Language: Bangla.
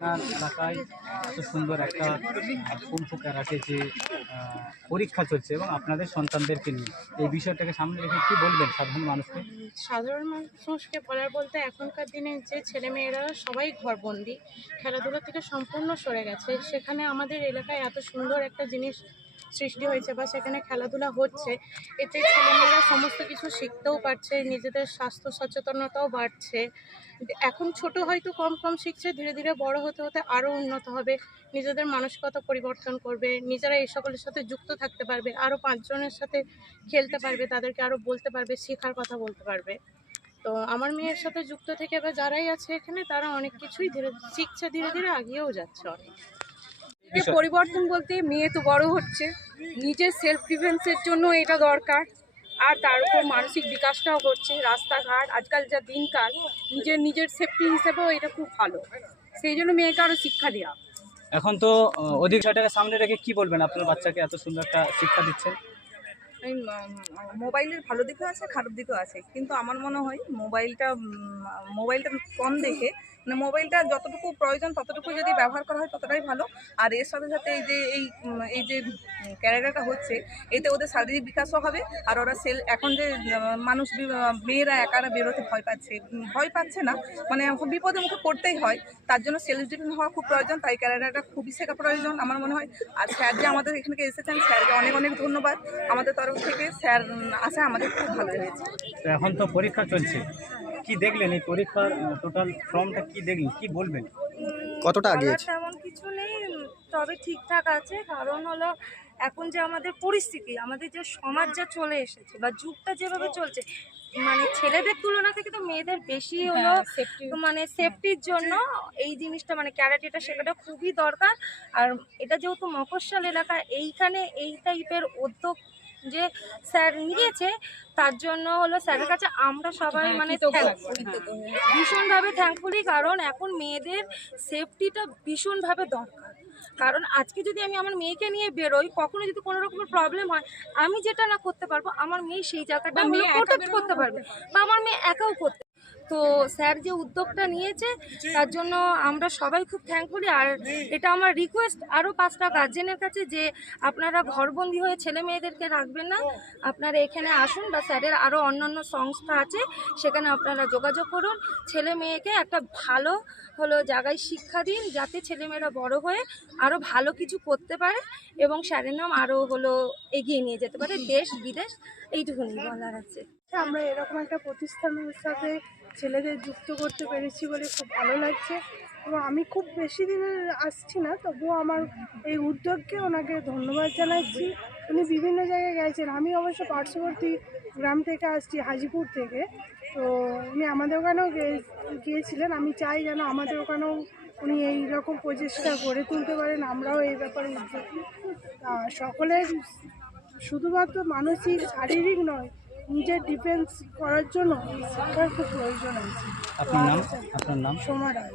আপনার এলাকায় এত সুন্দর একটা কুম্ফু ক্যারাটে যে পরীক্ষা চলছে এবং আপনাদের সন্তানদেরকে নিয়ে। এই বিষয়টাকে সামনে রেখে কি বলবেন সাধারণ মানুষকে? সাধারণ মানুষকে বলার বলতে এখনকার দিনে যে ছেলেমেয়েরা সবাই ঘরবন্দি, খেলাধুলা থেকে সম্পূর্ণ সরে গেছে। সেখানে আমাদের এলাকায় এত সুন্দর একটা জিনিস সৃষ্টি হয়েছে বা সেখানে খেলাধুলা হচ্ছে, এতে ছেলেমেয়েরা সমস্ত কিছু শিখতেও পারছে, নিজেদের স্বাস্থ্য সচেতনতাও বাড়ছে। এখন ছোট হয়তো কম কম শিখছে, ধীরে ধীরে বড় হতে হতে আরও উন্নত হবে, নিজেদের মানসিকতা পরিবর্তন করবে, নিজেরা এই সকলের সাথে যুক্ত থাকতে পারবে আরও পাঁচজনের সাথে খেলতে পারবে, তাদেরকে আরও বলতে পারবে, শেখার কথা বলতে পারবে। তো আমার মেয়ের সাথে যুক্ত থেকে বা যারাই আছে এখানে, তারা অনেক কিছুই ধীরে, শিখছে, ধীরে ধীরে আগিয়েও যাচ্ছে অনেক। যে পরিবর্তন বলতে মেয়ে তো বড় হচ্ছে। নিজের সেলফ ডিফেন্সের জন্য এটা দরকার। আর তার উপর মানসিক বিকাশটাও হচ্ছে রাস্তাঘাট আজকাল যা দিনকাল নিজের নিজের সেফটি হিসেবেও এটা খুব ভালো। সেই জন্য মেয়েকে আরও শিক্ষা দেওয়া এখন তো অধিক বিষয়টাকে সামনে রেখে কি বলবেন আপনার বাচ্চাকে? এত সুন্দর একটা শিক্ষা দিচ্ছেন। এই মোবাইলের ভালো দিকও আছে খারাপ দিকও আছে। কিন্তু আমার মনে হয় মোবাইলটা মোবাইলটা কম দেখে মানে মোবাইলটা যতটুকু প্রয়োজন ততটুকু যদি ব্যবহার করা হয় ততটাই ভালো। আর এর সাথে সাথে এই যে, এই এই যে ক্যারিয়ারটা হচ্ছে, এতে ওদের শারীরিক বিকাশও হবে আর ওরা সেল, এখন যে মানুষ মেয়েরা একারা বেরোতে ভয় পাচ্ছে ভয় পাচ্ছে না মানে বিপদের মুখে পড়তেই হয়, তার জন্য সেলফ ডিফেন্স হওয়া খুব প্রয়োজন, তাই ক্যারিয়ারটা খুবই শেখা প্রয়োজন আমার মনে হয়। আর স্যার যে আমাদের এখানে এসেছেন, স্যারকে অনেক অনেক ধন্যবাদ। আমাদের তরফ থেকে স্যার আসা আমাদের খুব ভালো হয়েছে এখন তো পরীক্ষা চলছে। কি দেখলেন এই পরীক্ষার টোটাল ফর্মটা কি দেখলেন? কি বলবেন? কতটা আগিয়েছে? তেমন কিছু নেই তবে ঠিকঠাক আছে। কারণ হলো এখন যে আমাদের পরিস্থিতি আমাদের যে সমাজ যা চলে এসেছে বা যুগটা যেভাবে চলছে মানে ছেলেদের তুলনা থেকে তো মেয়েদের বেশি হলো মানে সেফটির জন্য এই জিনিসটা মানে ক্যারাটেটা শেখাটা খুবই দরকার। আর এটা যেহেতু মফস্বল এলাকা এইখানে এই টাইপের উদ্যোগ যে স্যার নিয়েছে তার জন্য হলো স্যারের কাছে আমরা সবাই মানে thankful। ভীষণভাবে থ্যাঙ্কফুলি কারণ এখন মেয়েদের সেফটিটা ভীষণভাবে দরকার। কারণ আজকে যদি আমি আমার মেয়েকে নিয়ে বেরোই কখনো যদি কোনো রকমের প্রবলেম হয় আমি যেটা না করতে পারব আমার মেয়ে সেই জায়গাটা প্রোটেক্ট করতে পারবে। বা আমার মেয়ে একাও করতে তো স্যার যে উদ্যোগটা নিয়েছে, তার জন্য আমরা সবাই খুব থ্যাঙ্কফুলি আর এটা আমার রিকোয়েস্ট আরও পাঁচটা গার্জেনের কাছে যে আপনারা ঘরবন্দি হয়ে ছেলে মেয়েদেরকে রাখবেন না। আপনারা এখানে আসুন বা স্যারের আরও অন্যান্য সংস্থা আছে, সেখানে আপনারা যোগাযোগ করুন। ছেলে মেয়েকে একটা ভালো হলো জায়গায় শিক্ষা দিন, যাতে ছেলেমেয়েরা বড় হয়ে আরও ভালো কিছু করতে পারে এবং স্যারের নাম আরও হলো এগিয়ে নিয়ে যেতে পারে। দেশ, বিদেশ, এইটুকুনি বলার আছে। আমরা এরকম একটা প্রতিষ্ঠানের সাথে ছেলেদের যুক্ত করতে পেরেছি বলে খুব ভালো লাগছে। এবং আমি খুব বেশি দিনের আসছি না, তবুও আমার এই উদ্যোগকে ওনাকে ধন্যবাদ জানাচ্ছি। উনি বিভিন্ন জায়গায় গেছেন। আমি অবশ্য পার্শ্ববর্তী গ্রাম থেকে আসছি, হাজিপুর থেকে। তো উনি আমাদের ওখানেও গিয়েছিলেন। আমি চাই যেন আমাদের ওখানেও উনি এই রকম প্রচেষ্টা গড়ে তুলতে পারেন। আমরাও এই ব্যাপারে উদ্যোগী। সকলের শুধুমাত্র মানসিক, শারীরিক নয় নিজের ডিফেন্স করার জন্য এই শিক্ষার খুব প্রয়োজন আছে। আপনার নাম? আপনার নাম? সোমা রায়।